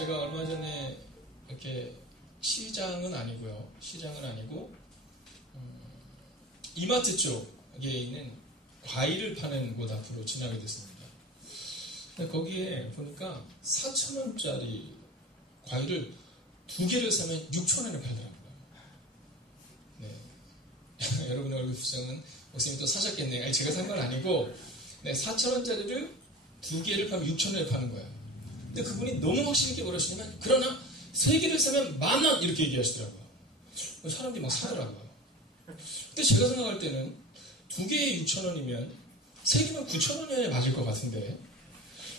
제가 얼마 전에 이렇게 시장은 아니고 이마트 쪽에 있는 과일을 파는 곳 앞으로 지나게 됐습니다. 근데 거기에 보니까 4,000원짜리 과일을 2개를 사면 6,000원에 팔더라고요. 네. 여러분의 얼굴 표정은 목사님이 또 사셨겠네요. 아니, 제가 산 건 아니고, 네, 4,000원짜리를 2개를 파면 6,000원에 파는 거예요. 근데 그분이 너무 확신 있게 뭐라시냐면, 그러나 3개를 사면 10,000원! 이렇게 얘기하시더라고요. 사람들이 막 사더라고요. 근데 제가 생각할 때는 2개에 6,000원이면 3개면 9,000원에 맞을 것 같은데,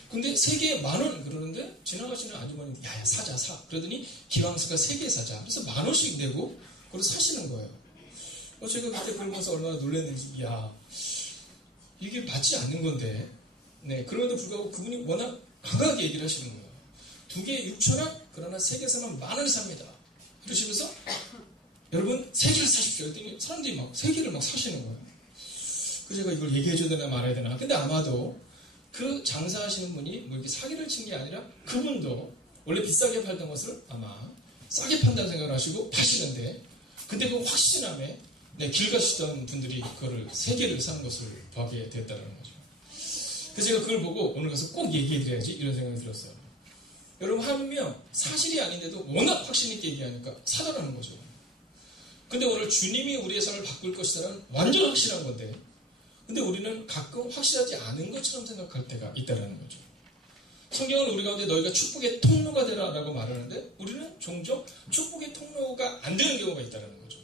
근데 3개에 10,000원 그러는데 지나가시는 아주머니 야야 사 그러더니 기왕사가 3개 사자. 그래서 10,000원씩 내고 그걸 사시는 거예요. 제가 그때 그걸 보면서 얼마나 놀랐는지 야 이게 맞지 않는 건데 네 그럼에도 불구하고 그분이 워낙 강하게 얘기를 하시는 거예요. 2개에 6,000원 그러나 3개 사면 10,000원이 삽니다. 그러시면서 여러분 3개를 사십시오. 그랬더니 사람들이 막 3개를 막 사시는 거예요. 그래서 제가 이걸 얘기해줘야 되나 말아야 되나. 근데 아마도 그 장사하시는 분이 뭐 이렇게 사기를 친 게 아니라 그분도 원래 비싸게 팔던 것을 아마 싸게 판다는 생각을 하시고 파시는데 근데 그 확신함에 네, 길 가시던 분들이 그거를 3개를 사는 것을 보게 됐다는 거죠. 그래서 제가 그걸 보고 오늘 가서 꼭 얘기해드려야지 이런 생각이 들었어요. 여러분 하면 사실이 아닌데도 워낙 확신 있게 얘기하니까 사더라는 거죠. 근데 오늘 주님이 우리의 삶을 바꿀 것이라는 완전 확실한 건데 근데 우리는 가끔 확실하지 않은 것처럼 생각할 때가 있다는 거죠. 성경은 우리 가운데 너희가 축복의 통로가 되라 라고 말하는데 우리는 종종 축복의 통로가 안 되는 경우가 있다는 거죠.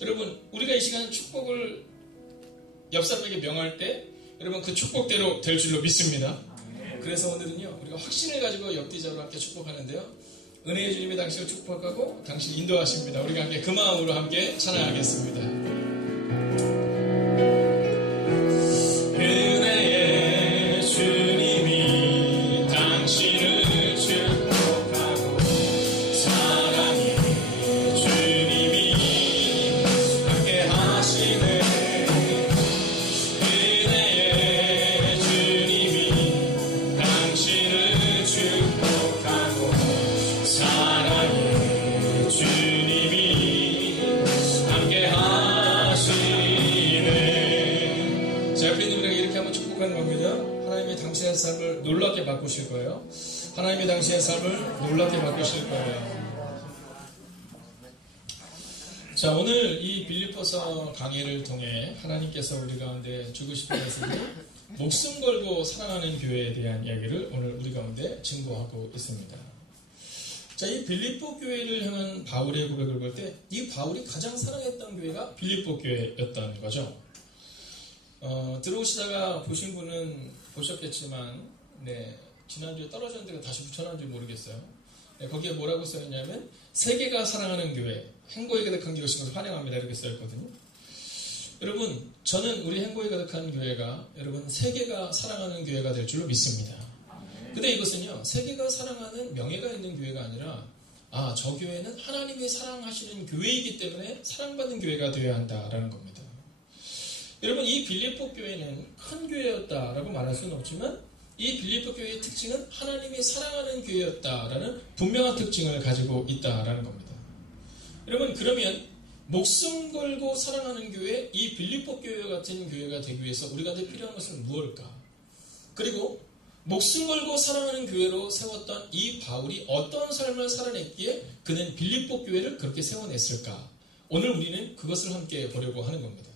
여러분 우리가 이 시간 축복을 옆 사람에게 명할 때 여러분 그 축복대로 될 줄로 믿습니다. 그래서 오늘은요 우리가 확신을 가지고 옆뒤자로 함께 축복하는데요. 은혜의 주님이 당신을 축복하고 당신 인도하십니다. 우리가 함께 그 마음으로 함께 찬양하겠습니다. 은혜의 주님이 당신을 축복하고 사랑의 주님이 함께 하시네. 은혜의 주님이 당신을 축복하고 사랑의 주님이 함께 하시네. 자, 옆에 있는 분에게 이렇게 한번 축복하는 겁니다. 하나님이 당신의 삶을 놀랍게 바꾸실 거예요. 하나님이 당신의 삶을 놀랍게 바꾸실 거예요. 자, 오늘 이 빌립보서 강의를 통해 하나님께서 우리 가운데 주고 싶은 것은 목숨 걸고 사랑하는 교회에 대한 이야기를 오늘 우리 가운데 증거하고 있습니다. 자, 이 빌립보 교회를 향한 바울의 고백을 볼 때 이 바울이 가장 사랑했던 교회가 빌립보 교회였던 거죠. 들어오시다가 보신 분은 보셨겠지만 네, 지난주에 떨어졌는데 다시 붙여놨는지 모르겠어요. 네, 거기에 뭐라고 써있냐면 세계가 사랑하는 교회 행복이 가득한 교회신 것을 환영합니다 이렇게 써있거든요. 여러분 저는 우리 행복이 가득한 교회가 여러분 세계가 사랑하는 교회가 될 줄로 믿습니다. 근데 이것은요 세계가 사랑하는 명예가 있는 교회가 아니라 저 교회는 하나님이 사랑하시는 교회이기 때문에 사랑받는 교회가 되어야 한다라는 겁니다. 여러분 이 빌립보 교회는 큰 교회였다라고 말할 수는 없지만 이 빌립보 교회의 특징은 하나님이 사랑하는 교회였다라는 분명한 특징을 가지고 있다라는 겁니다. 여러분 그러면 목숨 걸고 사랑하는 교회, 이 빌립보 교회와 같은 교회가 되기 위해서 우리가 필요한 것은 무엇일까? 그리고 목숨 걸고 사랑하는 교회로 세웠던 이 바울이 어떤 삶을 살아냈기에 그는 빌립보 교회를 그렇게 세워냈을까? 오늘 우리는 그것을 함께 보려고 하는 겁니다.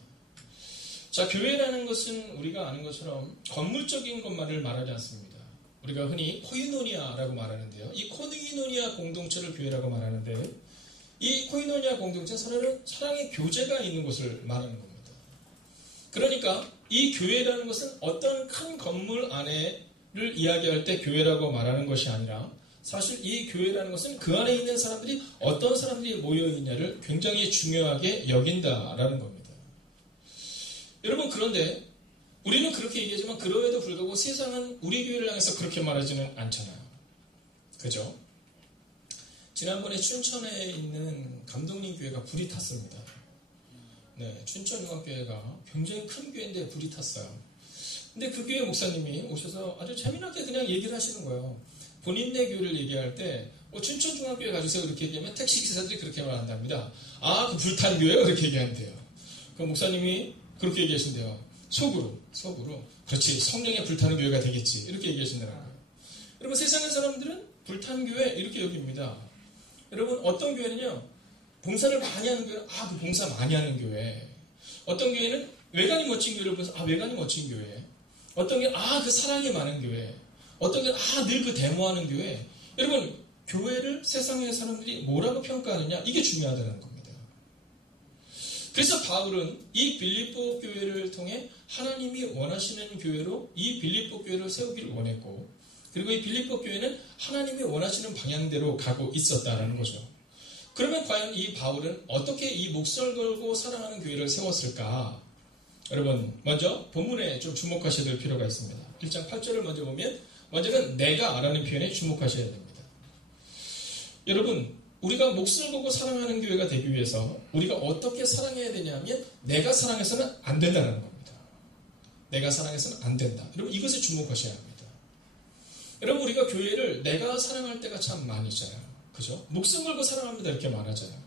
자, 교회라는 것은 우리가 아는 것처럼 건물적인 것만을 말하지 않습니다. 우리가 흔히 코이노니아라고 말하는데요. 이 코이노니아 공동체를 교회라고 말하는데 이 코이노니아 공동체는 사랑의 교제가 있는 곳을 말하는 겁니다. 그러니까 이 교회라는 것은 어떤 큰 건물 안에를 이야기할 때 교회라고 말하는 것이 아니라 사실 이 교회라는 것은 그 안에 있는 사람들이 어떤 사람들이 모여있냐를 굉장히 중요하게 여긴다라는 겁니다. 여러분 그런데 우리는 그렇게 얘기하지만 그럼에도 불구하고 세상은 우리 교회를 향해서 그렇게 말하지는 않잖아요. 그죠? 지난번에 춘천에 있는 감독님 교회가 불이 탔습니다. 네, 춘천융합교회가 굉장히 큰 교회인데 불이 탔어요. 근데 그 교회 목사님이 오셔서 아주 재미나게 그냥 얘기를 하시는 거예요. 본인네 교회를 얘기할 때 춘천중앙교회 가주세요 이렇게 얘기하면 택시기사들이 그렇게 말한답니다. 아, 그 불탄 교회요? 이렇게 얘기한대요. 그 목사님이 그렇게 얘기하신대요. 속으로 그렇지, 성령에 불타는 교회가 되겠지 이렇게 얘기하신다는 거예요. 여러분, 세상의 사람들은 불탄 교회 이렇게 여깁니다. 여러분, 어떤 교회는요, 봉사를 많이 하는 교회, 그 봉사 많이 하는 교회. 어떤 교회는 외관이 멋진 교회를 보면서 외관이 멋진 교회. 어떤 교회는 그 사랑이 많은 교회. 어떤 교회는 늘 그 데모하는 교회. 여러분, 교회를 세상의 사람들이 뭐라고 평가하느냐, 이게 중요하다는 겁니다. 그래서 바울은 이 빌립보 교회를 통해 하나님이 원하시는 교회로 이 빌립보 교회를 세우기를 원했고, 그리고 이 빌립보 교회는 하나님이 원하시는 방향대로 가고 있었다라는 거죠. 그러면 과연 이 바울은 어떻게 이 목숨을 걸고 사랑하는 교회를 세웠을까? 여러분, 먼저 본문에 좀 주목하셔야 될 필요가 있습니다. 1장 8절을 먼저 보면, 먼저는 내가라는 표현에 주목하셔야 됩니다. 여러분, 우리가 목숨을 걸고 사랑하는 교회가 되기 위해서 우리가 어떻게 사랑해야 되냐면, 내가 사랑해서는 안 된다는 겁니다. 내가 사랑해서는 안 된다. 여러분, 이것에 주목하셔야 합니다. 여러분, 우리가 교회를 내가 사랑할 때가 참 많이 있잖아요. 그죠? 목숨 걸고 사랑합니다 이렇게 말하잖아요.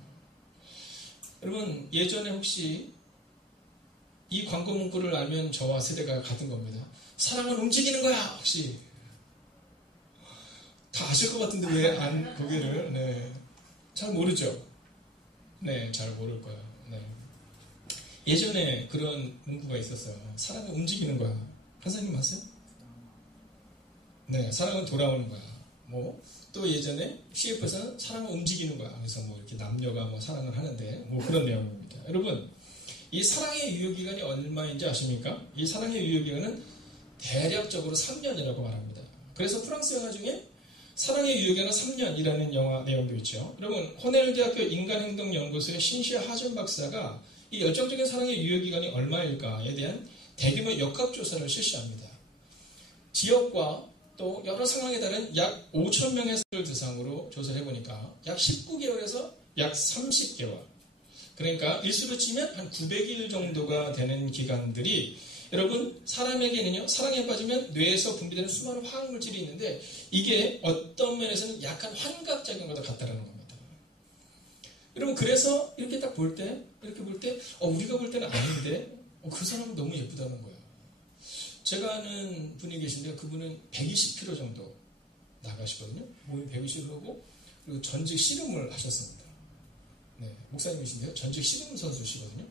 여러분, 예전에 혹시 이 광고 문구를 알면 저와 세대가 같은 겁니다. 사랑은 움직이는 거야. 혹시 다 아실 것 같은데 왜 안 고개를? 네, 잘 모르죠. 네, 잘 모를 거예요. 네. 예전에 그런 문구가 있었어요. 사랑은 움직이는 거야. 한사님 아세요? 네, 사랑은 돌아오는 거야. 또 예전에 CF에서는 사랑은 움직이는 거야. 그래서 이렇게 남녀가 사랑을 하는데 그런 내용입니다. 여러분, 이 사랑의 유효기간이 얼마인지 아십니까? 이 사랑의 유효기간은 대략적으로 3년이라고 말합니다. 그래서 프랑스 영화 중에 사랑의 유효기간은 3년이라는 영화 내용도 있죠. 여러분, 호넬 대학교 인간행동연구소의 신시아 하준 박사가 이 열정적인 사랑의 유효기간이 얼마일까에 대한 대규모 역학조사를 실시합니다. 지역과 또 여러 상황에 따른 약 5,000명의 사람을 대상으로 조사를 해보니까 약 19개월에서 약 30개월, 그러니까 일수로 치면 한 900일 정도가 되는 기간들이, 여러분, 사람에게는요, 사랑에 빠지면 뇌에서 분비되는 수많은 화학물질이 있는데 이게 어떤 면에서는 약간 환각작용과 같다는 겁니다. 여러분, 그래서 이렇게 딱 볼 때, 우리가 볼 때는 아닌데 그 사람은 너무 예쁘다는 거예요. 제가 아는 분이 계신데 그분은 120kg 정도 나가시거든요. 몸이 120kg고, 그리고 전직 씨름을 하셨습니다. 네, 목사님이신데요. 전직 씨름 선수시거든요.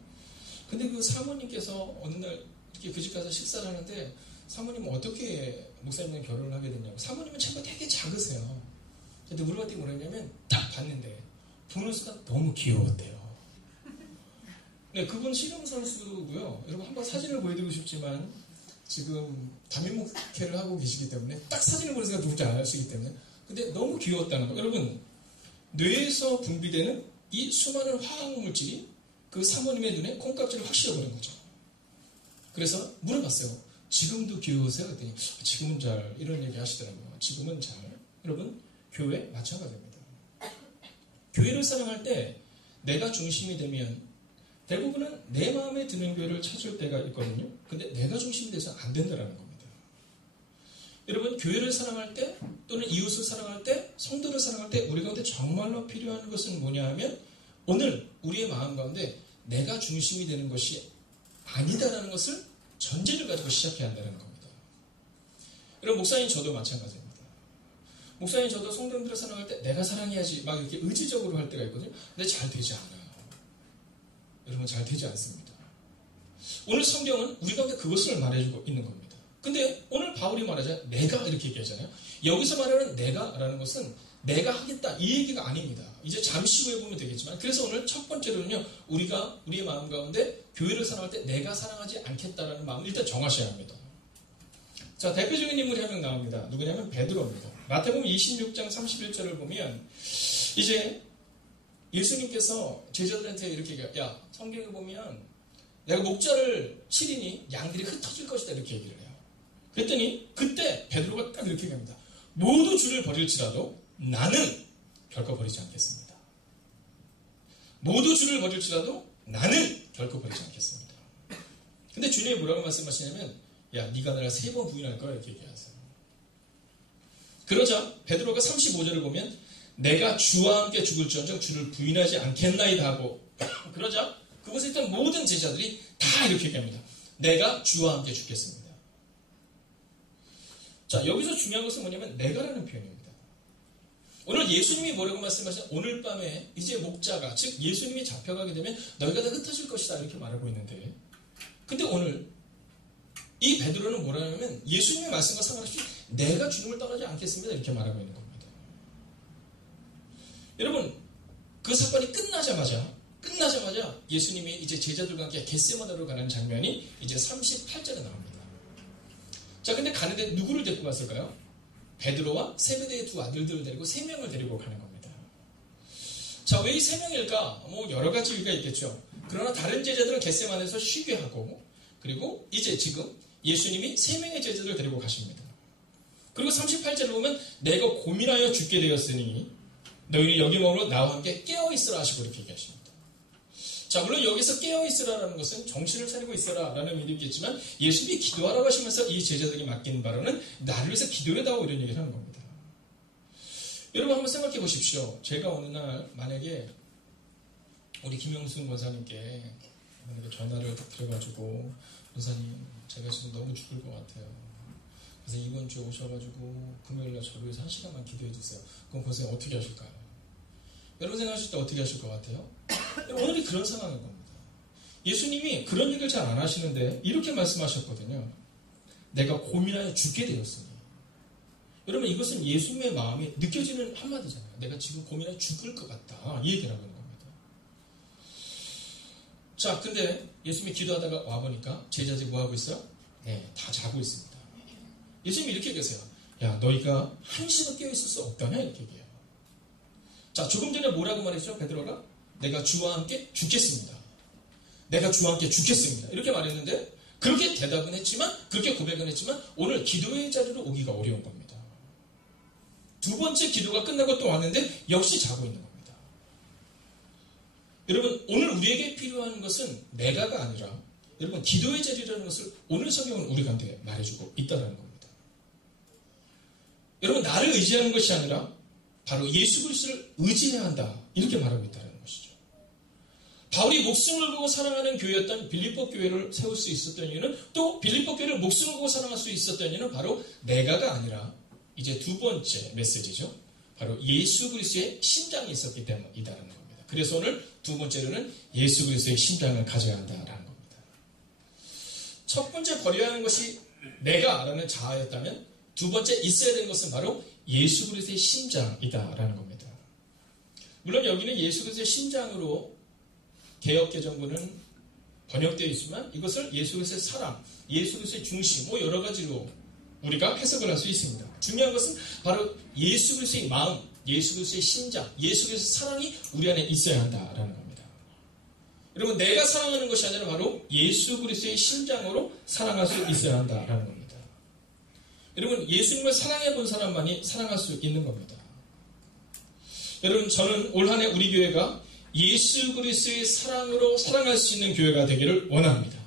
근데 그 사모님께서 어느 날 이렇게 그 집 가서 식사를 하는데, 사모님은 어떻게 목사님과 결혼을 하게 됐냐고. 사모님은 체구가 되게 작으세요. 근데 물어봤더니 뭐랬냐면, 딱 봤는데 보는 순간 너무 귀여웠대요. 네, 그분 씨름 선수고요. 여러분, 한번 사진을 보여드리고 싶지만 지금 담임 목회를 하고 계시기 때문에 딱 사진을 보는 순간 누군지 아시기 때문에, 근데 너무 귀여웠다는 거. 여러분, 뇌에서 분비되는 이 수많은 화학물질이 그 사모님의 눈에 콩깍지를 확 씌워버린 거죠. 그래서 물어봤어요. 지금도 귀여우세요? 그랬더니 지금은 잘, 이런 얘기 하시더라고요. 지금은 잘. 여러분, 교회 마찬가지입니다. 교회를 사랑할 때 내가 중심이 되면 대부분은 내 마음에 드는 교회를 찾을 때가 있거든요. 근데 내가 중심이 돼서 안 된다는 겁니다. 여러분, 교회를 사랑할 때, 또는 이웃을 사랑할 때, 성도를 사랑할 때 우리 가운데 정말로 필요한 것은 뭐냐 하면, 오늘 우리의 마음 가운데 내가 중심이 되는 것이 아니다라는 것을 전제를 가지고 시작해야 한다는 겁니다. 여러분, 목사님 저도 마찬가지입니다. 목사님 저도 성도님들을 사랑할 때 내가 사랑해야지 막 이렇게 의지적으로 할 때가 있거든요. 근데 잘 되지 않아요. 여러분, 잘 되지 않습니다. 오늘 성경은 우리 가운데 그것을 말해주고 있는 겁니다. 근데 오늘 바울이 말하자 내가 이렇게 얘기하잖아요. 여기서 말하는 내가라는 것은 내가 하겠다 이 얘기가 아닙니다. 이제 잠시 후에 보면 되겠지만, 그래서 오늘 첫 번째로는요, 우리가 우리의 마음 가운데 교회를 사랑할 때 내가 사랑하지 않겠다라는 마음을 일단 정하셔야 합니다. 자, 대표적인 인물이 한 명 나옵니다. 누구냐면 베드로입니다. 마태복음 26장 31절을 보면 이제 예수님께서 제자들한테 이렇게 얘기해요. 야, 성경에 보면 내가 목자를 치리니 양들이 흩어질 것이다 이렇게 얘기를 해요. 그랬더니 그때 베드로가 딱 이렇게 얘기합니다. 모두 주를 버릴지라도 나는 결코 버리지 않겠습니다. 모두 주를 버릴지라도 나는 결코 버리지 않겠습니다. 근데 주님이 뭐라고 말씀하시냐면, 야, 네가 나를 3번 부인할 거야 이렇게 얘기하세요. 그러자 베드로가 35절을 보면 내가 주와 함께 죽을지언정 주를 부인하지 않겠나이다 하고 그러자 그곳에 있던 모든 제자들이 다 이렇게 얘기합니다. 내가 주와 함께 죽겠습니다. 자, 여기서 중요한 것은 뭐냐면 내가라는 표현입니다. 오늘 예수님이 뭐라고 말씀하신 오늘 밤에 이제 목자가 즉 예수님이 잡혀가게 되면 너희가 다 흩어질 것이다 이렇게 말하고 있는데 근데 오늘 이 베드로는 뭐라냐면 예수님의 말씀과 상관없이 내가 주님을 떠나지 않겠습니다 이렇게 말하고 있는 겁니다. 여러분 그 사건이 끝나자마자 예수님이 이제 제자들과 함께 겟세마네로 가는 장면이 이제 38절에 나옵니다. 자 근데 가는데 누구를 데리고 갔을까요? 베드로와 세베대의 두 아들들을 데리고 3명을 데리고 가는 겁니다. 자 왜 이 3명일까? 뭐 여러 가지 이유가 있겠죠. 그러나 다른 제자들은 겟세마네에서 쉬게 하고 그리고 이제 지금 예수님이 3명의 제자들을 데리고 가십니다. 그리고 38절을 보면 내가 고민하여 죽게 되었으니 너희는 여기 머물러 나와 함께 깨어있으라 하시고 이렇게 얘기하십니다. 자 물론 여기서 깨어있으라라는 것은 정신을 차리고 있어라라는 의미겠지만 예수님이 기도하라고 하시면서 이 제자들에게 맡긴 바로는 나를 위해서 기도해다오 이런 얘기를 하는 겁니다. 여러분 한번 생각해 보십시오. 제가 어느 날 만약에 우리 김영순 권사님께 만약에 전화를 딱 드려가지고 권사님 제가 지금 너무 죽을 것 같아요. 그래서 이번 주에 오셔가지고 금요일날 저를 위해서 1시간만 기도해 주세요. 그럼 권사님 어떻게 하실까요? 여러분 생각하실 때 어떻게 하실 것 같아요? 오늘이 그런 상황인 겁니다. 예수님이 그런 얘기를 잘 안 하시는데 이렇게 말씀하셨거든요. 내가 고민하여 죽게 되었으니. 여러분 이것은 예수님의 마음이 느껴지는 한마디잖아요. 내가 지금 고민하여 죽을 것 같다. 이 얘기를 하고 있는 겁니다. 자 근데 예수님이 기도하다가 와보니까 제자들이 뭐하고 있어요? 네, 다 자고 있습니다. 예수님이 이렇게 얘기하세요. 야 너희가 한시도 깨어있을 수 없다냐 이렇게 얘기해요. 자 조금 전에 뭐라고 말했죠? 베드로가 내가 주와 함께 죽겠습니다. 내가 주와 함께 죽겠습니다. 이렇게 말했는데 그렇게 대답은 했지만 그렇게 고백은 했지만 오늘 기도의 자리로 오기가 어려운 겁니다. 두 번째 기도가 끝나고 또 왔는데 역시 자고 있는 겁니다. 여러분 오늘 우리에게 필요한 것은 내가가 아니라 여러분 기도의 자리라는 것을 오늘 성경은 우리한테 말해주고 있다는 겁니다. 여러분 나를 의지하는 것이 아니라 바로 예수 그리스도를 의지해야 한다. 이렇게 말하고 있다는 것이죠. 바울이 목숨을 걸고 사랑하는 교회였던 빌립보 교회를 세울 수 있었던 이유는 또 빌립보 교회를 목숨을 걸고 사랑할 수 있었던 이유는 바로 내가가 아니라 이제 두 번째 메시지죠. 바로 예수 그리스도의 심장이 있었기 때문이다라는 겁니다. 그래서 오늘 두 번째로는 예수 그리스도의 심장을 가져야 한다라는 겁니다. 첫 번째 버려야 하는 것이 내가라는 자아였다면 두 번째 있어야 되는 것은 바로 예수 그리스도의 심장이다라는 겁니다. 물론 여기는 예수 그리스도의 심장으로 개역개정본은 번역되어 있지만 이것을 예수 그리스도의 사랑, 예수 그리스도의 중심 뭐 여러 가지로 우리가 해석을 할 수 있습니다. 중요한 것은 바로 예수 그리스도의 마음, 예수 그리스도의 심장, 예수 그리스도의 사랑이 우리 안에 있어야 한다라는 겁니다. 여러분 내가 사랑하는 것이 아니라 바로 예수 그리스도의 심장으로 사랑할 수 있어야 한다라는 겁니다. 여러분 예수님을 사랑해 본 사람만이 사랑할 수 있는 겁니다. 여러분 저는 올 한 해 우리 교회가 예수 그리스도의 사랑으로 사랑할 수 있는 교회가 되기를 원합니다.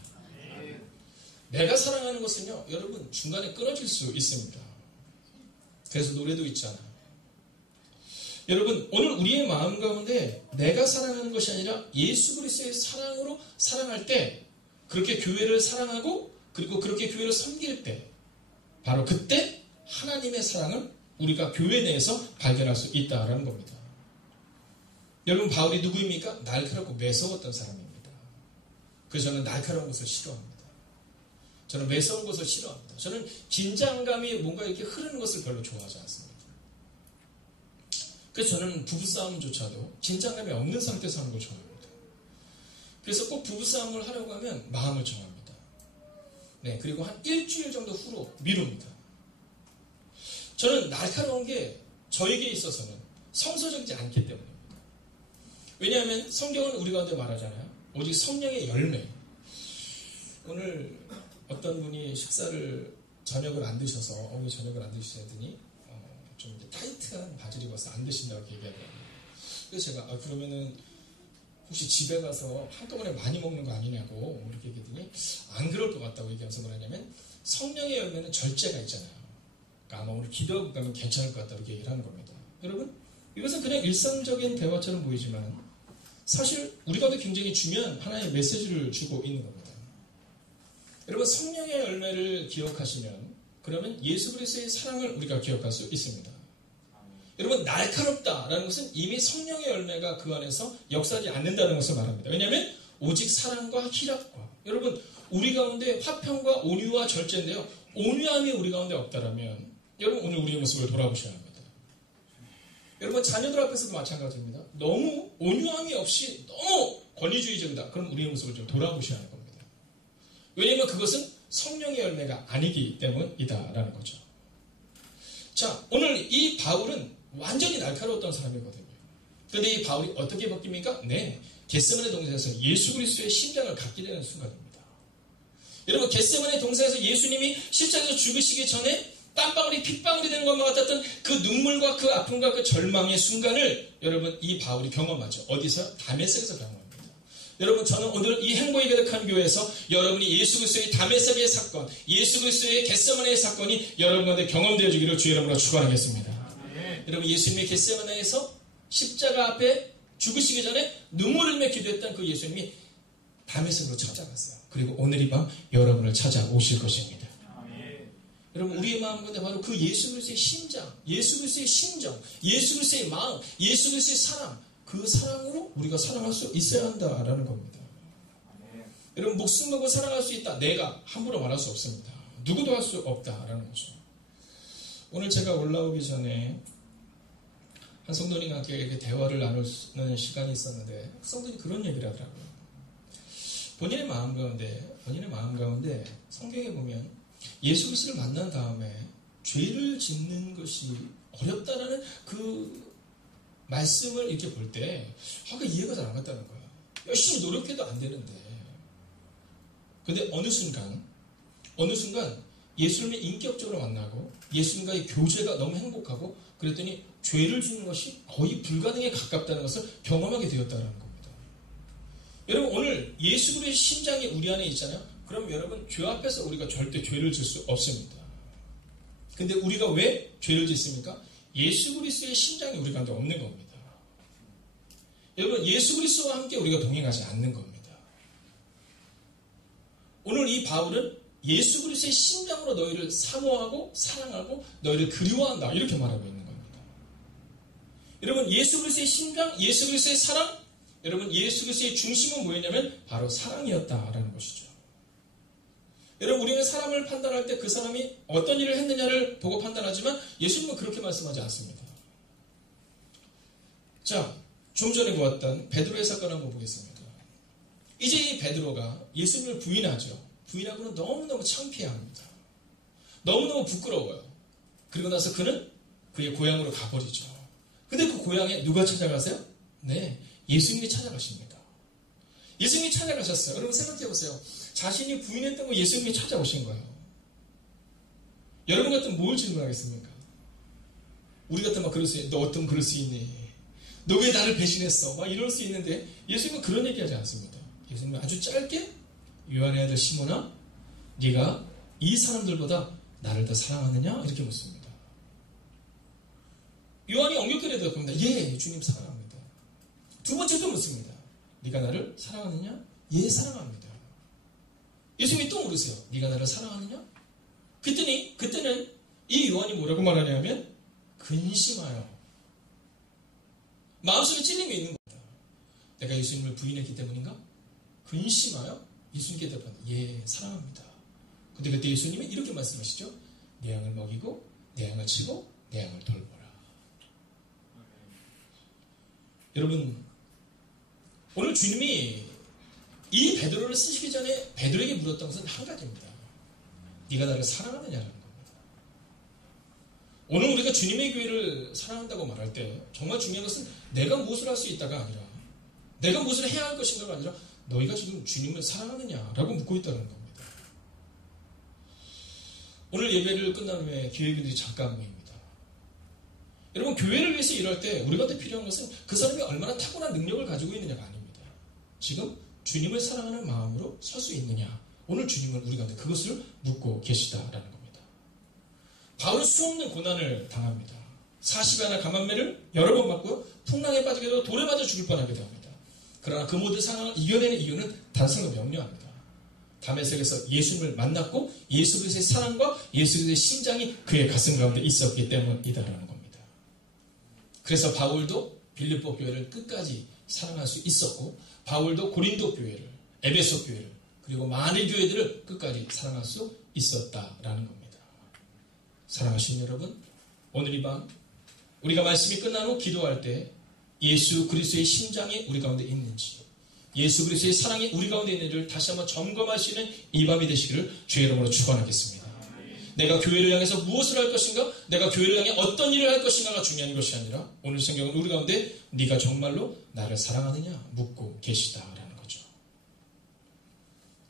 내가 사랑하는 것은요 여러분 중간에 끊어질 수 있습니다. 그래서 노래도 있잖아요. 여러분 오늘 우리의 마음 가운데 내가 사랑하는 것이 아니라 예수 그리스도의 사랑으로 사랑할 때 그렇게 교회를 사랑하고 그리고 그렇게 교회를 섬길 때 바로 그때 하나님의 사랑을 우리가 교회 내에서 발견할 수 있다라는 겁니다. 여러분 바울이 누구입니까? 날카롭고 매서웠던 사람입니다. 그래서 저는 날카로운 것을 싫어합니다. 저는 매서운 것을 싫어합니다. 저는 긴장감이 뭔가 이렇게 흐르는 것을 별로 좋아하지 않습니다. 그래서 저는 부부싸움조차도 긴장감이 없는 상태에서 하는 걸 좋아합니다. 그래서 꼭 부부싸움을 하려고 하면 마음을 정합니다. 네, 그리고 한 일주일 정도 후로 미룹니다. 저는 날카로운 게 저에게 있어서는 성서적이지 않기 때문입니다. 왜냐하면 성경은 우리 가운데 말하잖아요. 오직 성령의 열매. 오늘 어떤 분이 저녁을 안 드셔서 왜 저녁을 안 드시더니 좀 타이트한 바지를 입어서 안 드신다고 얘기하더라고요. 그래서 제가 그러면은 혹시 집에 가서 한꺼번에 많이 먹는 거 아니냐고 이렇게 얘기했더니 안 그럴 것 같다고 얘기하면서 뭐냐면 성령의 열매는 절제가 있잖아요. 그러니까 아마 오늘 기도하고 가면 괜찮을 것 같다 이렇게 얘기를 하는 겁니다. 여러분, 이것은 그냥 일상적인 대화처럼 보이지만 사실 우리 가운데 굉장히 중요한 하나의 메시지를 주고 있는 겁니다. 여러분, 성령의 열매를 기억하시면 그러면 예수 그리스도의 사랑을 우리가 기억할 수 있습니다. 여러분, 날카롭다라는 것은 이미 성령의 열매가 그 안에서 역사하지 않는다는 것을 말합니다. 왜냐하면 오직 사랑과 희락과, 여러분, 우리 가운데 화평과 온유와 절제인데요, 온유함이 우리 가운데 없다라면 여러분, 오늘 우리의 모습을 돌아보셔야 합니다. 여러분, 자녀들 앞에서도 마찬가지입니다. 너무 온유함이 없이 너무 권위주의적이다. 그럼 우리의 모습을 좀 돌아보셔야 하는 겁니다. 왜냐하면 그것은 성령의 열매가 아니기 때문이다라는 거죠. 자, 오늘 이 바울은 완전히 날카로웠던 사람이거든요. 그런데 이 바울이 어떻게 바뀝니까? 네, 겟세마네 동산에서 예수 그리스도의 심장을 갖게 되는 순간입니다. 여러분, 겟세마네 동산에서 예수님이 십자가에서 죽으시기 전에 땀방울이 핏방울이 되는 것만 같았던 그 눈물과 그 아픔과 그 절망의 순간을 여러분, 이 바울이 경험하죠. 어디서? 다메섹에서 경험합니다. 여러분, 저는 오늘 이 행복이 가득한 교회에서 여러분이 예수 그리스도의 다메섹의 사건, 예수 그리스도의 겟세마네의 사건이 여러분한테 경험되어지기를 주의 이름으로 축원하겠습니다. 여러분, 예수님의 겟세마네에서 십자가 앞에 죽으시기 전에 눈물을 흘며 기도했던 그 예수님이 다메섹으로 찾아갔어요. 그리고 오늘 이 밤 여러분을 찾아오실 것입니다. 여러분, 우리의 마음 가운데 바로 그 예수 그리스도의 심장, 예수 그리스도의 심정, 예수 그리스도의 마음, 예수 그리스도의 사랑, 그 사랑으로 우리가 사랑할 수 있어야 한다라는 겁니다. 여러분, 목숨 걸고 사랑할 수 있다. 내가 함부로 말할 수 없습니다. 누구도 할 수 없다라는 거죠. 오늘 제가 올라오기 전에 한 성도님과 함께 이렇게 대화를 나누는 시간이 있었는데 성도님이 그런 얘기를 하더라고요. 본인의 마음 가운데 성경에 보면 예수 그리스도를 만난 다음에 죄를 짓는 것이 어렵다라는 그 말씀을 이렇게 볼 때 이해가 잘 안 갔다는 거야. 열심히 노력해도 안 되는데. 근데 어느 순간 예수님을 인격적으로 만나고 예수님과의 교제가 너무 행복하고 그랬더니 죄를 짓는 것이 거의 불가능에 가깝다는 것을 경험하게 되었다는 겁니다. 여러분, 오늘 예수 그리스도의 심장이 우리 안에 있잖아요. 그럼 여러분, 죄 앞에서 우리가 절대 죄를 질 수 없습니다. 근데 우리가 왜 죄를 짓습니까? 예수 그리스도의 심장이 우리 가운데 없는 겁니다. 여러분, 예수 그리스도와 함께 우리가 동행하지 않는 겁니다. 오늘 이 바울은 예수 그리스도의 심장으로 너희를 사모하고 사랑하고 너희를 그리워한다, 이렇게 말하고 있는 겁니다. 여러분, 예수 그리스도의 심장, 예수 그리스도의 사랑, 여러분, 예수 그리스도의 중심은 뭐였냐면 바로 사랑이었다라는 것이죠. 여러분, 우리는 사람을 판단할 때 그 사람이 어떤 일을 했느냐를 보고 판단하지만 예수님은 그렇게 말씀하지 않습니다. 자, 좀 전에 보았던 베드로의 사건 한번 보겠습니다. 이제 이 베드로가 예수님을 부인하죠. 부인하고는 너무너무 창피해합니다. 너무너무 부끄러워요. 그리고 나서 그는 그의 고향으로 가버리죠. 근데 그 고향에 누가 찾아가세요? 네, 예수님이 찾아가십니다. 예수님이 찾아가셨어요. 여러분, 생각해보세요. 자신이 부인했던 거 예수님이 찾아오신 거예요. 여러분 같으면 뭘 질문하겠습니까? 우리 같으면 막 그럴 수 있니? 너 어떤 그럴 수 있니? 너 왜 나를 배신했어? 막 이럴 수 있는데 예수님은 그런 얘기하지 않습니다. 예수님은 아주 짧게 요한의 아들 시몬아, 네가 이 사람들보다 나를 더 사랑하느냐? 이렇게 묻습니다. 요한이 엉겹결에 대답합니다. 예, 주님 사랑합니다. 두 번째도 묻습니다. 네가 나를 사랑하느냐? 예, 사랑합니다. 예수님이 또 물으세요. 네가 나를 사랑하느냐? 그때는 이 요한이 뭐라고 말하냐면 근심하여 마음속에 찔림이 있는 겁니다. 내가 예수님을 부인했기 때문인가? 근심하여 예수님께 대답합니다. 예, 사랑합니다. 근데 그때 예수님이 이렇게 말씀하시죠. 내 양을 먹이고 내 양을 치고 내 양을 돌보라. 여러분, 오늘 주님이 이 베드로를 쓰시기 전에 베드로에게 물었던 것은 한 가지입니다. 네가 나를 사랑하느냐는 겁니다. 오늘 우리가 주님의 교회를 사랑한다고 말할 때 정말 중요한 것은 내가 무엇을 할 수 있다가 아니라 내가 무엇을 해야 할 것인가가 아니라 너희가 지금 주님을 사랑하느냐라고 묻고 있다는 겁니다. 오늘 예배를 끝난 후에 교회분들이 잠깐 모입니다. 여러분, 교회를 위해서 일할 때 우리가 필요한 것은 그 사람이 얼마나 타고난 능력을 가지고 있느냐가 아닙니다. 지금 주님을 사랑하는 마음으로 설 수 있느냐. 오늘 주님은 우리가 그것을 묻고 계시다라는 겁니다. 바울은 수없는 고난을 당합니다. 40여 감한매를 여러 번 맞고요. 풍랑에 빠지게 되고 돌에 맞아 죽을 뻔하기도 합니다. 그러나 그 모든 상황을 이겨내는 이유는 단순히 명료합니다. 다메섹에서 예수님을 만났고 예수 그리스도의 사랑과 예수 그리스도의 심장이 그의 가슴 가운데 있었기 때문이다라는 겁니다. 그래서 바울도 빌립보 교회를 끝까지 사랑할 수 있었고 바울도 고린도 교회를, 에베소 교회를 그리고 많은 교회들을 끝까지 사랑할 수 있었다라는 겁니다. 사랑하시는 여러분, 오늘 이 밤 우리가 말씀이 끝난 후 기도할 때 예수 그리스도의 심장이 우리 가운데 있는지, 예수 그리스도의 사랑이 우리 가운데 있는지를 다시 한번 점검할 수 있는 이 밤이 되시기를 주의 이름으로 축원하겠습니다. 내가 교회를 향해서 무엇을 할 것인가, 내가 교회를 향해 어떤 일을 할 것인가가 중요한 것이 아니라 오늘 성경은 우리 가운데 네가 정말로 나를 사랑하느냐 묻고 계시다라는 거죠.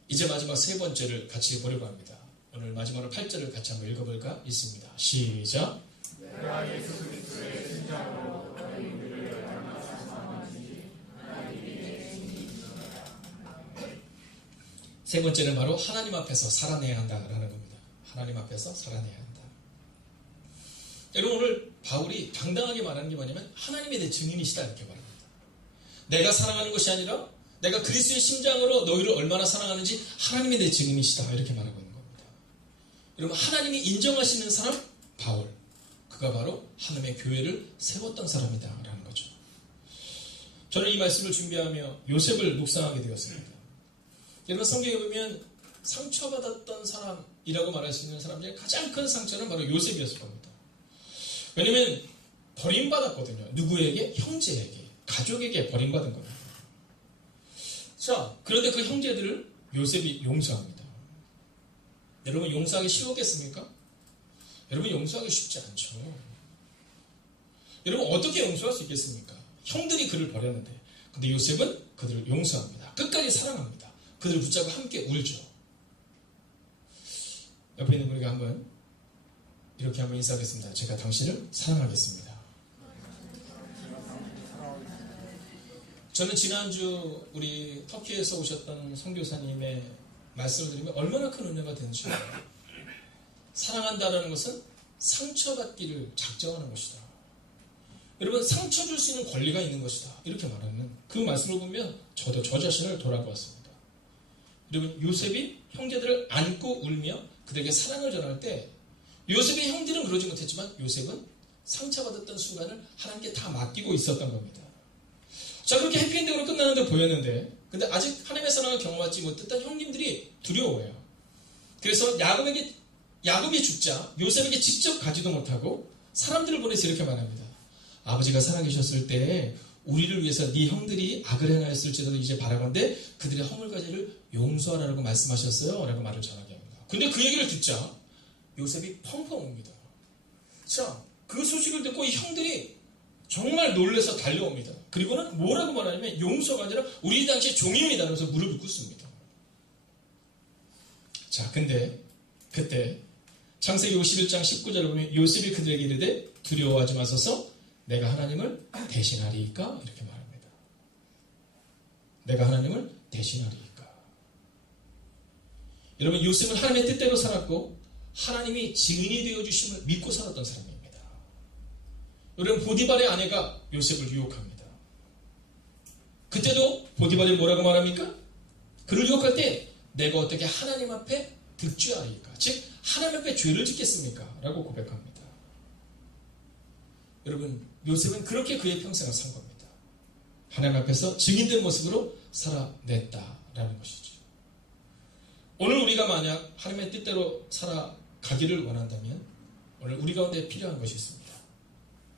이제 마지막 세 번째를 같이 보려고 합니다. 오늘 마지막으로 8절을 같이 한번 읽어볼까 있습니다. 시작. 내가 예수 그리스도의 심장으로 너희 우리를 얼마나 사랑하는지 하나님이 내 증인이시니라. 세 번째는 바로 하나님 앞에서 살아내야 한다라는 겁니다. 하나님 앞에서 살아내야 한다. 여러분, 오늘 바울이 당당하게 말하는 게 뭐냐면 하나님이 내 증인이시다 이렇게 말합니다. 내가 사랑하는 것이 아니라 내가 그리스도의 심장으로 너희를 얼마나 사랑하는지 하나님이 내 증인이시다 이렇게 말하고 있는 겁니다. 여러분, 하나님이 인정하시는 사람 바울, 그가 바로 하나님의 교회를 세웠던 사람이다라는 거죠. 저는 이 말씀을 준비하며 요셉을 묵상하게 되었습니다. 여러분, 성경에 보면 상처받았던 사람이라고 말할 수 있는 사람 중에 가장 큰 상처는 바로 요셉이었을 겁니다. 왜냐하면 버림받았거든요. 누구에게? 형제에게, 가족에게 버림받은 겁니다. 자, 그런데 그 형제들을 요셉이 용서합니다. 여러분, 용서하기 쉬웠겠습니까? 여러분, 용서하기 쉽지 않죠. 여러분, 어떻게 용서할 수 있겠습니까? 형들이 그를 버렸는데, 근데 요셉은 그들을 용서합니다. 끝까지 사랑합니다. 그들을 붙잡고 함께 울죠. 옆에 있는 분에게 한번 이렇게 한번 인사하겠습니다. 제가 당신을 사랑하겠습니다. 저는 지난주 우리 터키에서 오셨던 선교사님의 말씀을 드리면 얼마나 큰 은혜가 되는지. 사랑한다라는 것은 상처받기를 작정하는 것이다. 여러분, 상처 줄 수 있는 권리가 있는 것이다. 이렇게 말하는 그 말씀을 보면 저도 저 자신을 돌아보았습니다. 여러분, 요셉이 형제들을 안고 울며 그들에게 사랑을 전할 때 요셉의 형들은 그러지 못했지만 요셉은 상처받았던 순간을 하나님께 다 맡기고 있었던 겁니다. 자, 그렇게 해피엔딩으로 끝나는 데 보였는데 근데 아직 하나님의 사랑을 경험하지 못했던 형님들이 두려워해요. 그래서 야곱이 죽자 요셉에게 직접 가지도 못하고 사람들을 보내서 이렇게 말합니다. 아버지가 살아계셨을 때 우리를 위해서 네 형들이 악을 행하였을지라도 이제 바라건대 그들의 허물가지를 용서하라고 말씀하셨어요 라고 말을 전하게 합니다. 근데 그 얘기를 듣자 요셉이 펑펑 옵니다. 자, 그 소식을 듣고 이 형들이 정말 놀라서 달려옵니다. 그리고는 뭐라고 말하냐면 용서가 아니라 우리 당시 종입니다 하면서 무릎을 꿇습니다. 자, 근데 그때 창세기 51장 19절을 보면 요셉이 그들에게 이르되 두려워하지 마소서 내가 하나님을 대신하리이까 이렇게 말합니다. 내가 하나님을 대신하리이까. 여러분, 요셉은 하나님의 뜻대로 살았고 하나님이 증인이 되어주심을 믿고 살았던 사람입니다. 여러분, 보디발의 아내가 요셉을 유혹합니다. 그때도 보디발이 뭐라고 말합니까? 그를 유혹할 때 내가 어떻게 하나님 앞에 득죄하리까? 즉 하나님 앞에 죄를 짓겠습니까? 라고 고백합니다. 여러분, 요셉은 그렇게 그의 평생을 산 겁니다. 하나님 앞에서 증인된 모습으로 살아냈다라는 것이죠. 오늘 우리가 만약 하나님의 뜻대로 살아가기를 원한다면 오늘 우리 가운데 필요한 것이 있습니다.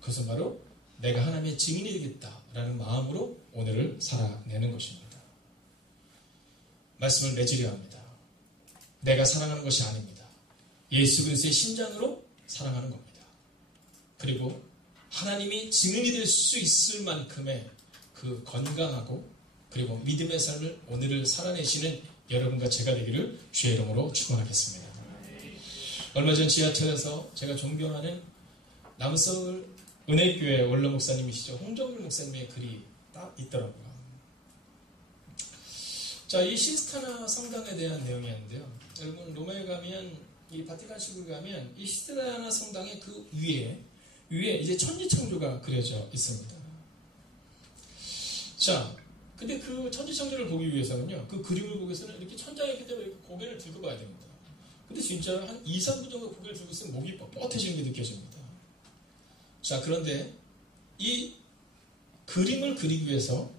그것은 바로 내가 하나님의 증인이 되겠다라는 마음으로 오늘을 살아내는 것입니다. 말씀을 맺으려 합니다. 내가 사랑하는 것이 아닙니다. 예수 그리스도의 심장으로 사랑하는 겁니다. 그리고 하나님이 증인이 될 수 있을 만큼의 그 건강하고 그리고 믿음의 삶을 오늘을 살아내시는 여러분과 제가 되기를 주의 이름으로 축원하겠습니다. 얼마 전 지하철에서 제가 존경하는 남서울 은혜교회 원로 목사님이시죠. 홍정길 목사님의 글이 딱 있더라고요. 자, 이 시스타나 성당에 대한 내용이었는데요. 여러분, 로마에 가면 이 바티칸시국에 가면 이 시스티나나 성당의 그 위에 이제 천지창조가 그려져 있습니다. 자, 근데 그 천지창조를 보기 위해서는요, 그 그림을 보기 위해서는 이렇게 천장에 이렇게 이렇게 고개를 들고 봐야 됩니다. 근데 진짜 한 2, 3분 정도 고개를 들고 있으면 목이 뻣뻣해지는 게 느껴집니다. 자, 그런데 이 그림을 그리기 위해서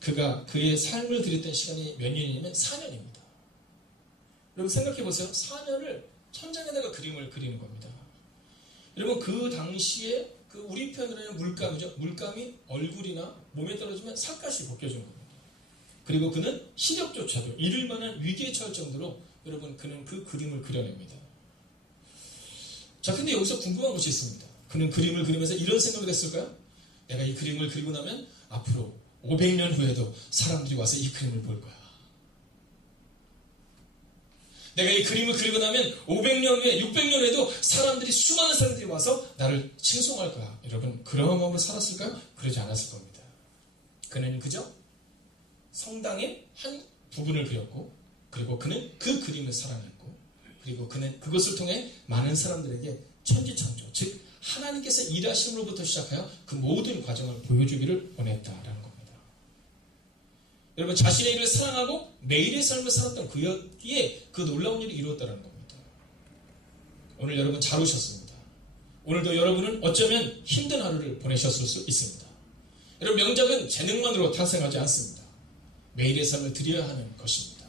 그가 그의 삶을 들였던 시간이 몇 년이냐면 4년입니다. 여러분 생각해 보세요. 4년을 천장에다가 그림을 그리는 겁니다. 여러분 그 당시에 그 우리 표현으로 하면 물감이죠. 물감이 얼굴이나 몸에 떨어지면 살갗이 벗겨지는 겁니다. 그리고 그는 시력조차도 잃을 만한 위기에 처할 정도로 여러분 그는 그 그림을 그려냅니다. 자, 근데 여기서 궁금한 것이 있습니다. 그는 그림을 그리면서 이런 생각을 했을까요? 내가 이 그림을 그리고 나면 앞으로 500년 후에도 사람들이 와서 이 그림을 볼 거야. 내가 이 그림을 그리고 나면 500년 후에 600년 후에도 수많은 사람들이 와서 나를 칭송할 거야. 여러분 그런 마음으로 살았을까요? 그러지 않았을 겁니다. 그는 그저 성당의 한 부분을 그렸고, 그리고 그는 그 그림을 사랑했고, 그리고 그는 그것을 통해 많은 사람들에게 천지창조, 즉 하나님께서 일하심으로부터 시작하여 그 모든 과정을 보여주기를 원했다라는 겁니다. 여러분 자신의 일을 사랑하고 매일의 삶을 살았던 그였기에 그 놀라운 일이 이루었다는 겁니다. 오늘 여러분 잘 오셨습니다. 오늘도 여러분은 어쩌면 힘든 하루를 보내셨을 수 있습니다. 여러분 명작은 재능만으로 탄생하지 않습니다. 매일의 삶을 드려야 하는 것입니다.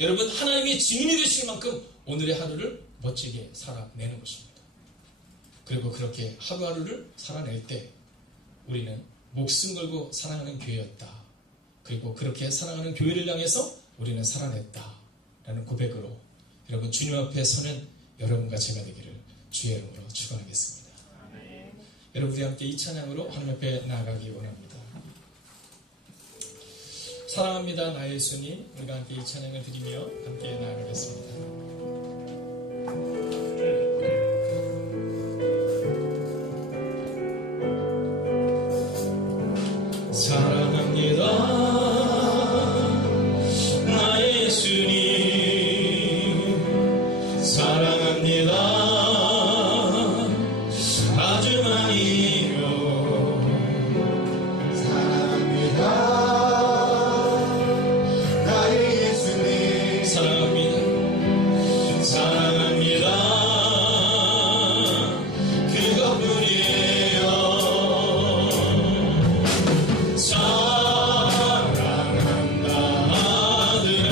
여러분 하나님이 증인이 되실 만큼 오늘의 하루를 멋지게 살아내는 것입니다. 그리고 그렇게 하루하루를 살아낼 때 우리는 목숨 걸고 사랑하는 교회였다. 그리고 그렇게 사랑하는 교회를 향해서 우리는 살아냈다. 라는 고백으로 여러분 주님 앞에 서는 여러분과 제가 되기를 주의 이름으로 축원하겠습니다. 여러분 우리 함께 이 찬양으로 하나님 앞에 나아가기 원합니다. 사랑합니다 나의 예수님. 우리가 함께 이 찬양을 드리며 함께 나아가겠습니다. 사랑합니다 나의 예수님. 사랑합니다 아주 많이요. 사랑합니다 나의 예수님. 사랑합니다 사랑합니다 그것뿐이에요. 사랑한다 아들아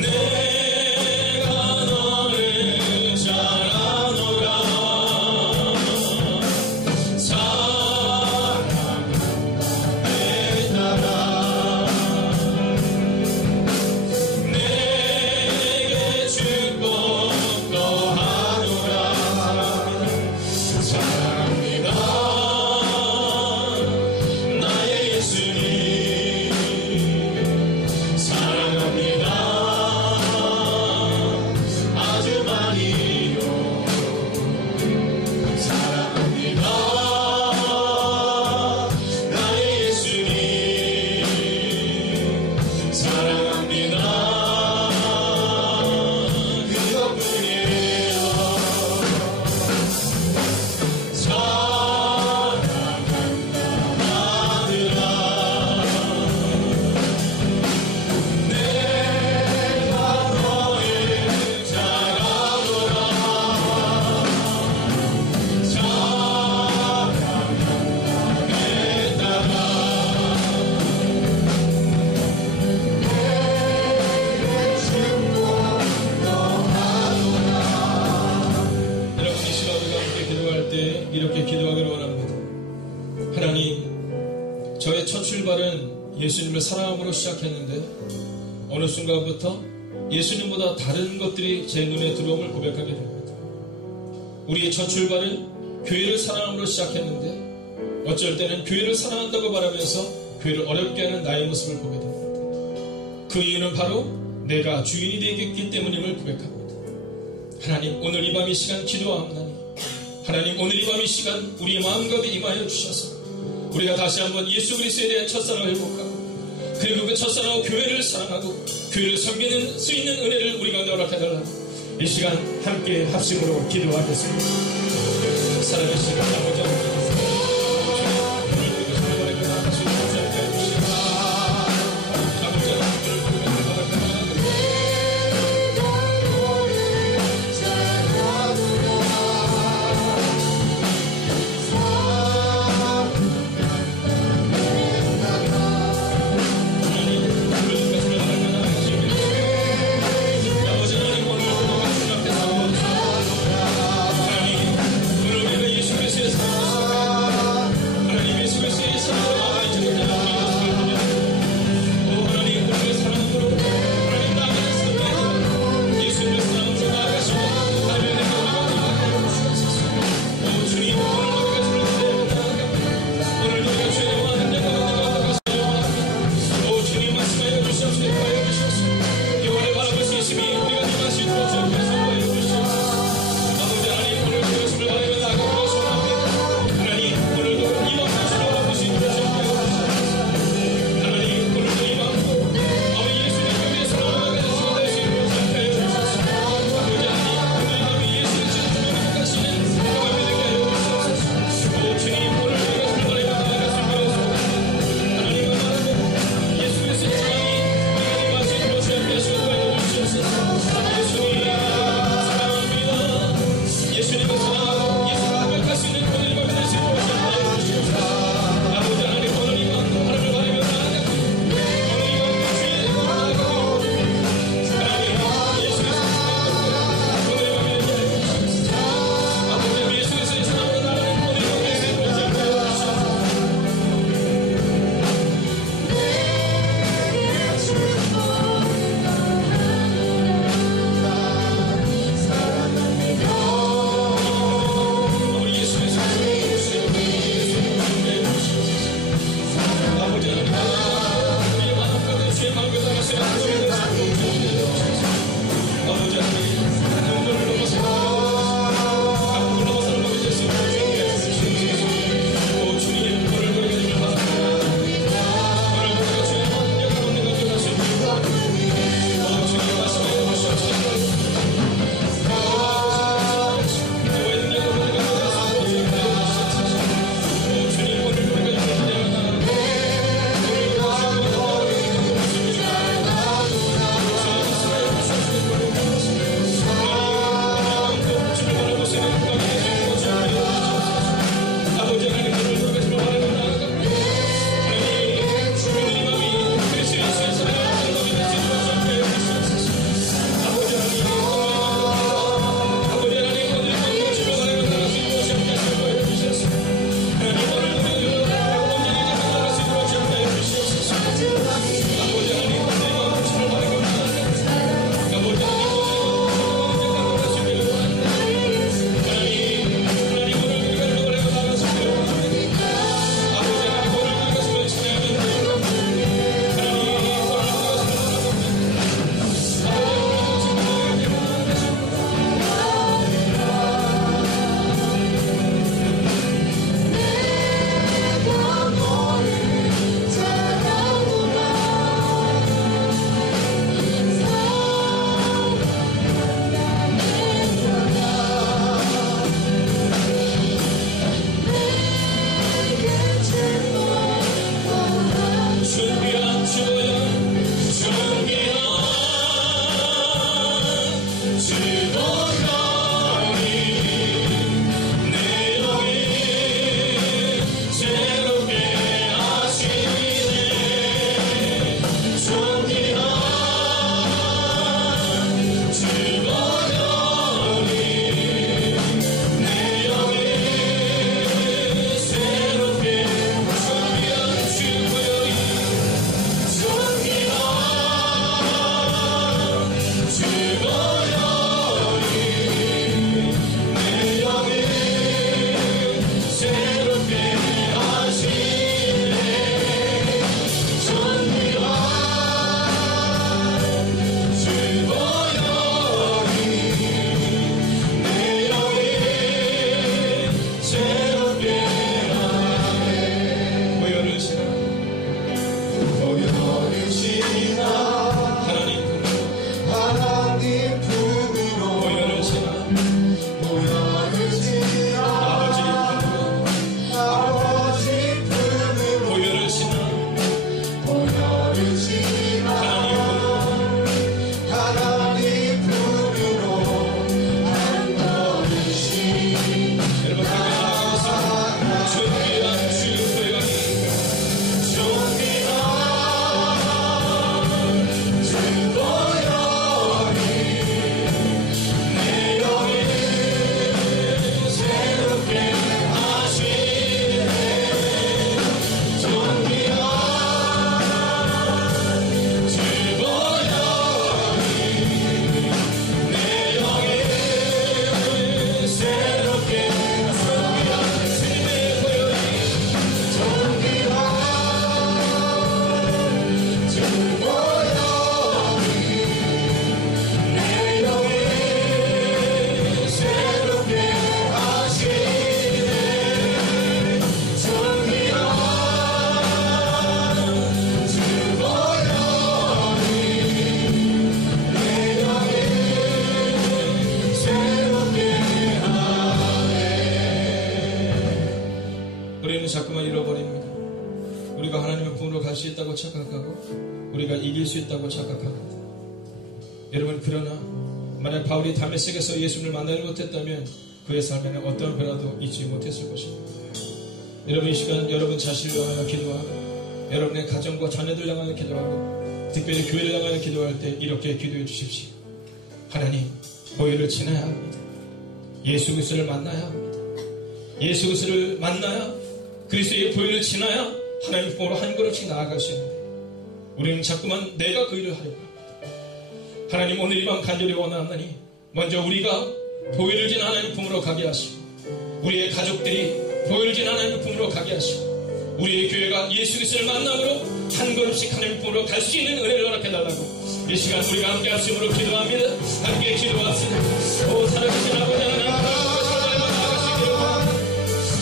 내가 너를 잘 아노라. 사랑한다 내 딸아 내게 축복도 하노라. 사랑합니다 나의 예수님. 사랑합니다 아주 많이요. 사랑합니다 나의 예수님. 사랑합니다 그것뿐이에요. 사랑한다 아들아 내가 너를 잘 아노라. 사랑한다 내 딸아 내게 축복도 하노라. 여러분 이 시간 우리가 함께 기도할 때 이렇게 기도하기를 원합니다. 하나님, 저의 첫 출발은 예수님을 사랑함으로 시작했는데 어느 순간부터 예수님보다 다른 것들이 제 눈에 들어옴을 고백하게 됩니다. 우리의 첫 출발은 교회를 사랑함으로 시작했는데 어쩔 때는 교회를 사랑한다고 말하면서 교회를 어렵게 하는 나의 모습을 보게 됩니다. 그 이유는 바로 내가 주인이 되겠기 때문임을 고백합니다. 하나님, 오늘 이 밤 이 시간 기도하옵나니 하나님, 오늘 이 밤 이 시간 우리의 마음 가운데 임하여 주셔서 우리가 다시 한번 예수 그리스도에 대한 첫사랑을 회복하고 그리고 그 첫사랑하고 교회를 사랑하고 교회를 섬기는 수 있는 은혜를 우리 가운데 허락해달라고 이 시간 함께 합심으로 기도하겠습니다. 살아계신 아버지 너의 수 있다고 착각하고 우리가 이길 수 있다고 착각합니다. 여러분, 그러나 만약 바울이 다메섹에서 예수님을 만나지 못했다면 그의 삶에는 어떤 변화도 있지 못했을 것입니다. 여러분, 이 시간 여러분 자신을 향하여 기도하고 여러분의 가정과 자녀들 향하여 기도하고 특별히 교회를 향하여 기도할 때 이렇게 기도해 주십시오. 하나님, 보혈을 지나야 합니다. 예수 그리스도를 만나야 합니다. 예수 그리스도를 만나야, 그리스도의 보혈을 지나야 하나님 품으로 한 걸음씩 나아갈 수 있는데 우리는 자꾸만 내가 그 일을 하려고 합니다. 하나님, 오늘 이 밤 간절히 원하나니 먼저 우리가 보혈을 진 하나님 품으로 가게 하시고 우리의 가족들이 보혈을 진 하나님 품으로 가게 하시고 우리의 교회가 예수 그리스도를 만남으로 한 걸음씩 하나님 품으로 갈 수 있는 은혜를 허락해달라고 이 시간 우리가 함께 합심으로 기도합니다. 함께 기도합시다. 오 살아계신 아버지 하나님, 나아갈 수 있기를 원합니다.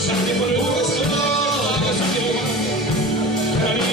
상대편을 나아갈 수 있기를 원합니다. 하나님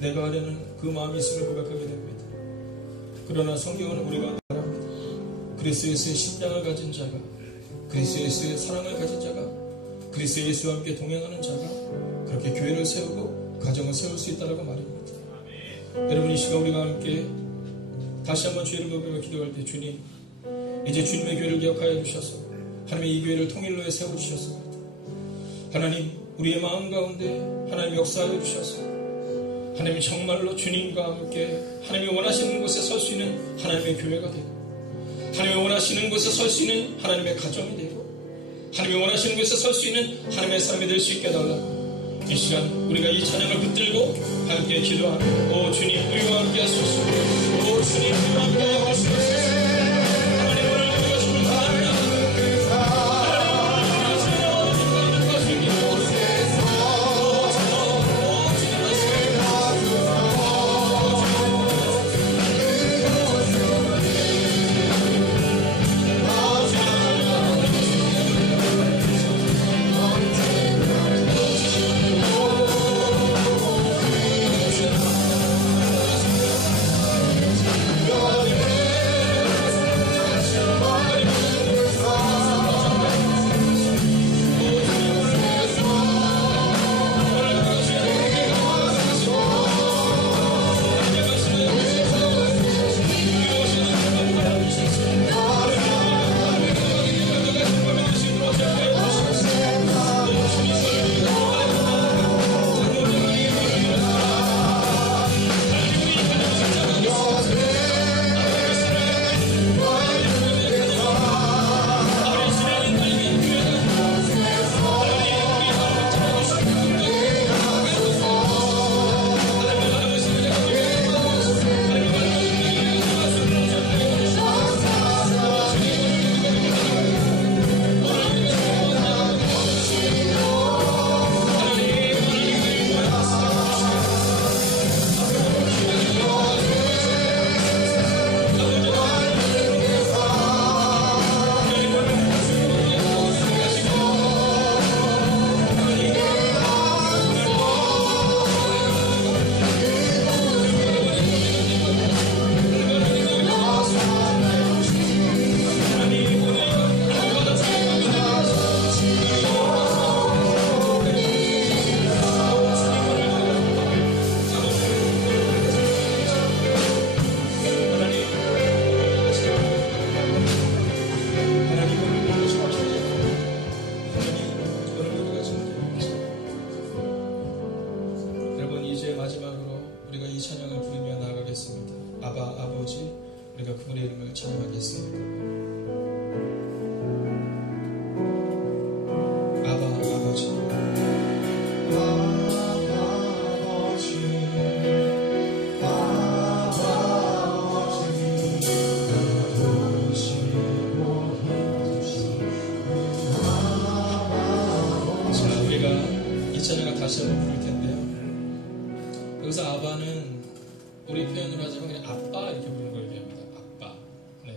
내가 하려는 그 마음이 있음을 고백하게 됩니다. 그러나 성경은 우리가 말합니다. 그리스도 예수의 심장을 가진 자가, 그리스도 예수의 사랑을 가진 자가, 그리스도 예수와 함께 동행하는 자가 그렇게 교회를 세우고 가정을 세울 수 있다라고 말입니다. 여러분, 이 시간 우리가 함께 다시 한번 주의를 고백하며 기도할 때, 주님, 이제 주님의 교회를 기억하여 주셔서 하나님의 이 교회를 통일로에 세워주셨습니다. 하나님, 우리의 마음 가운데 하나님 역사하여 주셔서 하나님이 정말로 주님과 함께 하나님이 원하시는 곳에 설 수 있는 하나님의 교회가 되고, 하나님이 원하시는 곳에 설 수 있는 하나님의 가정이 되고, 하나님이 원하시는 곳에 설 수 있는 하나님의 삶이 될 수 있게 해달라고 이 시간 우리가 이 찬양을 붙들고 함께 기도하며, 오 주님, 우리와 함께 하소서. 오 주님, 우리와 함께 하소서. 여기서 아바는 우리 표현으로 하자면 그냥 아빠 이렇게 부르는 걸 얘기합니다. 아빠. 네.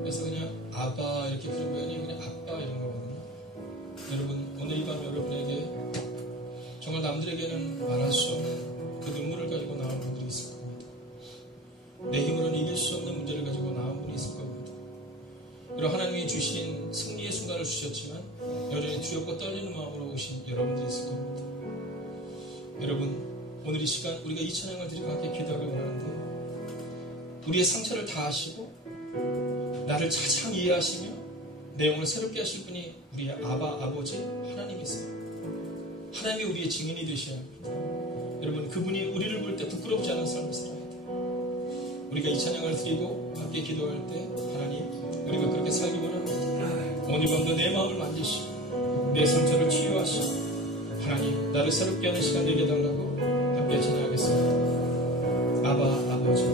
그래서 그냥 아바 이렇게 부르는 표현이 그냥 아빠 이런 거거든요. 여러분, 오늘 이 밤 여러분에게 정말 남들에게는 말할 수 없는 그 눈물을 가지고 나온 분들이 있을 겁니다. 내 힘으로는 이길 수 없는 문제를 가지고 나온 분이 있을 겁니다. 그리고 하나님이 주신 승리의 순간을 주셨지만 여전히 두렵고 떨리는 마음으로 오신 여러분들이 있을 겁니다. 여러분, 오늘 이 시간 우리가 이 찬양을 드리고 함께 기도하길 원하는데, 우리의 상처를 다 아시고 나를 가장 이해하시며 내 영을 새롭게 하실 분이 우리의 아버지 하나님이세요. 하나님이 우리의 증인이 되셔야 합니다. 여러분, 그분이 우리를 볼 때 부끄럽지 않은 삶을 살아야 돼요. 우리가 이 찬양을 드리고 함께 기도할 때 하나님, 우리가 그렇게 살기 원합니다. 오늘 밤도 내 마음을 만지시고 내 상처를 치유하시고 하나님, 나를 새롭게 하는 시간 되게 해달라고 함께 찬양하겠습니다. 아버지,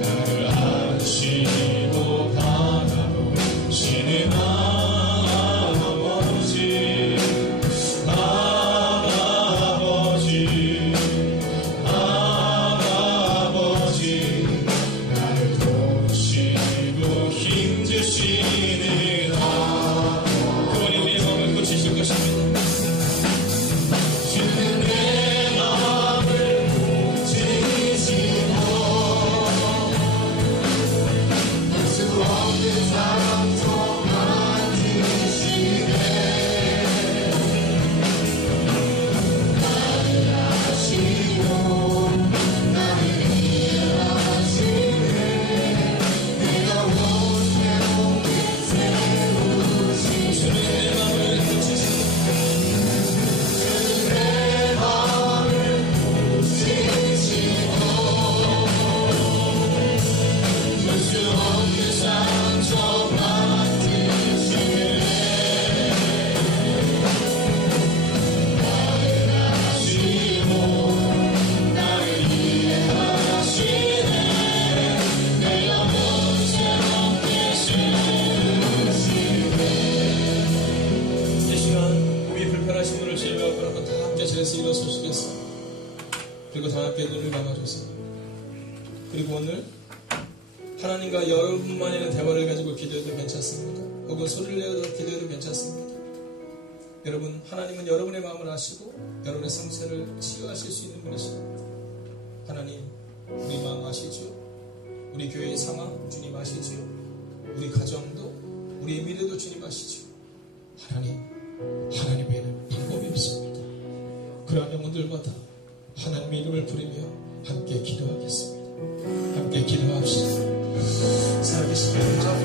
나를 안시고 바라보시는 아버지, 나를 도우시고 힘주시는 그리고 다 함께 눈을 감아주세요. 그리고 오늘 하나님과 여러분만의 대화를 가지고 기도해도 괜찮습니까? 혹은 소리를 내어도 기도해도 괜찮습니다. 여러분, 하나님은 여러분의 마음을 아시고 여러분의 상태를 치유하실 수 있는 분이십니다. 하나님, 우리 마음 아시죠? 우리 교회의 상황 주님 아시죠? 우리 가정도 우리의 미래도 주님 아시죠? 하나님 외에는 방법이 없습니다. 그러한 영혼들마다 하나님의 이름을 부르며 함께 기도하겠습니다. 함께 기도합시다. 살아계신 하나님,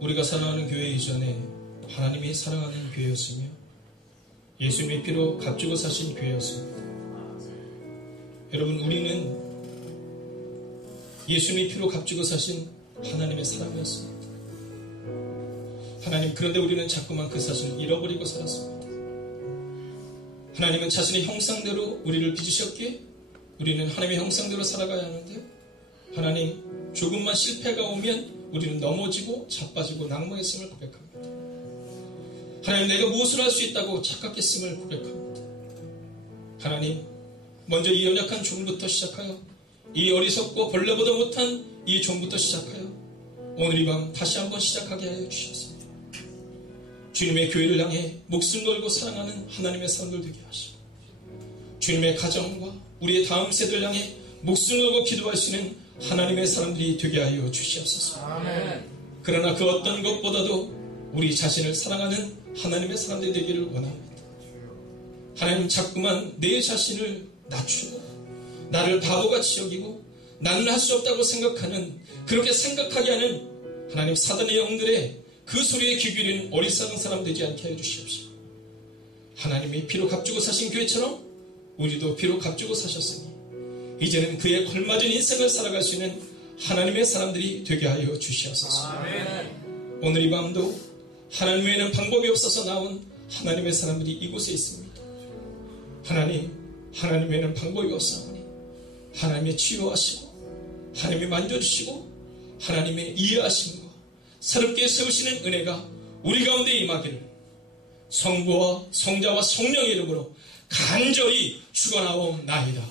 우리가 사랑하는 교회 이전에 하나님이 사랑하는 교회였으며 예수님의 피로 값주고 사신 교회였습니다. 여러분, 우리는 예수님의 피로 값주고 사신 하나님의 사랑이었습니다. 하나님, 그런데 우리는 자꾸만 그 사실을 잃어버리고 살았습니다. 하나님은 자신의 형상대로 우리를 빚으셨기에 우리는 하나님의 형상대로 살아가야 하는데, 하나님, 조금만 실패가 오면 우리는 넘어지고 자빠지고 낙망했음을 고백합니다. 하나님, 내가 무엇을 할 수 있다고 착각했음을 고백합니다. 하나님, 먼저 이 연약한 종부터 시작하여 이 어리석고 벌레보다 못한 이 종부터 시작하여 오늘 이 밤 다시 한번 시작하게 하여 주셨습니다. 주님의 교회를 향해 목숨 걸고 사랑하는 하나님의 사람들 되게 하시고, 주님의 가정과 우리의 다음 세대를 향해 목숨 걸고 기도할 수 있는 하나님의 사람들이 되게 하여 주시옵소서. 아멘. 그러나 그 어떤 것보다도 우리 자신을 사랑하는 하나님의 사람들이 되기를 원합니다. 하나님, 자꾸만 내 자신을 낮추고 나를 바보같이 여기고 나는 할 수 없다고 생각하는, 그렇게 생각하게 하는 하나님 사단의 영들의 그 소리에 귀 기울이는 어리석은 사람 되지 않게 하여 주시옵소서. 하나님이 피로 값주고 사신 교회처럼 우리도 비록 값주고 사셨으니 이제는 그에 걸맞은 인생을 살아갈 수 있는 하나님의 사람들이 되게 하여 주시옵소서. 아멘. 오늘 이 밤도 하나님 외에는 방법이 없어서 나온 하나님의 사람들이 이곳에 있습니다. 하나님 외에는 방법이 없사오니 하나님의 치유하시고 하나님의 만져주시고 하나님의 이해하심과 새롭게 세우시는 은혜가 우리 가운데 임하기를 성부와 성자와 성령의 이름으로 간절히 축원하옵나이다.